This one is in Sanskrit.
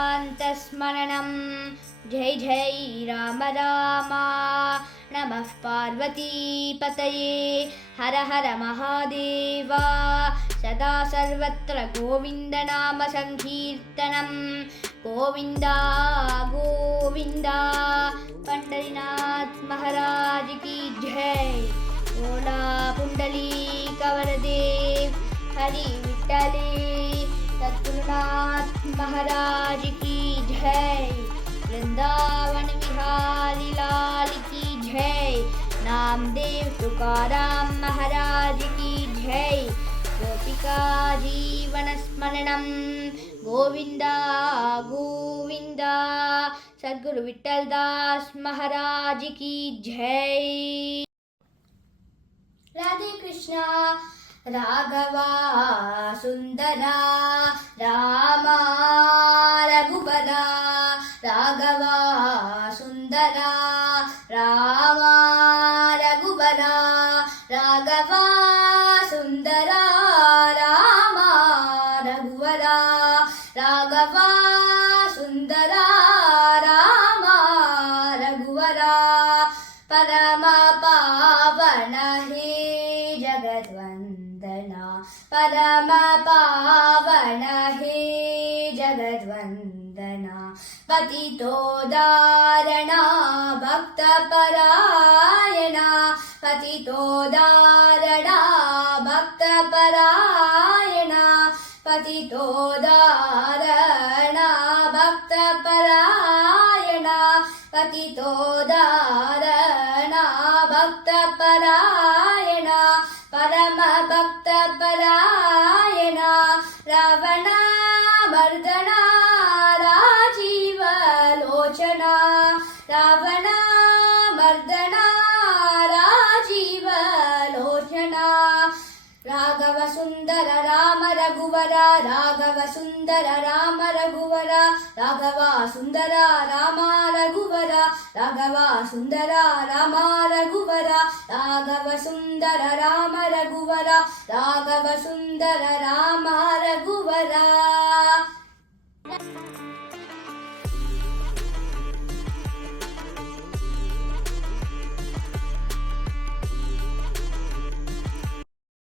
जानकीकान्तस्मरणं जय जय राम राम नमः पार्वतीपतये हर हर महादेव सदा सर्वत्र गोविन्दनाम संकीर्तनं गोविन्द गोविन्द पंढरीनाथ महाराज की जय बोला पुंडलीकवरदे हरि विठ्ठले सद्गुरुनाथ महाराज की जय वृंदावन विहारी लाल की जय नामदेव तुकाराम महाराज की जय गोपिका जीवन स्मरणं गोविंद गोविंद सद्गुरु विठ्ठल दास महाराज की जय। राधे कृष्णा राघवा सुंदरा रामा रघुबरा राघवा सुंदरा रामा रघुबरा राघवा सुंदरा रामा रघुबरा राघवा सुंदरा रामा रघुबरा परम पावन हे जगद्वंदना परम पावन हे जगद्वंदना पतितोदारणा भक्तपरायणा पतितोदारणा भक्तपरायणा पतितोदारणा भक्तपरायणा पतितोदारणा भक्तपरायणा परम भक्तपरायणा रावणा मर्दना राजीव लोचना रावणा मर्दना राजीव लोचना राघव सुंदर राम रघुवर राघव सुंदर राम रघुवर राघव सुंदर राम रघुवर राघव सुंदर राम रघुवर राघव सुंदर राम रघुवर राघव सुंदर राम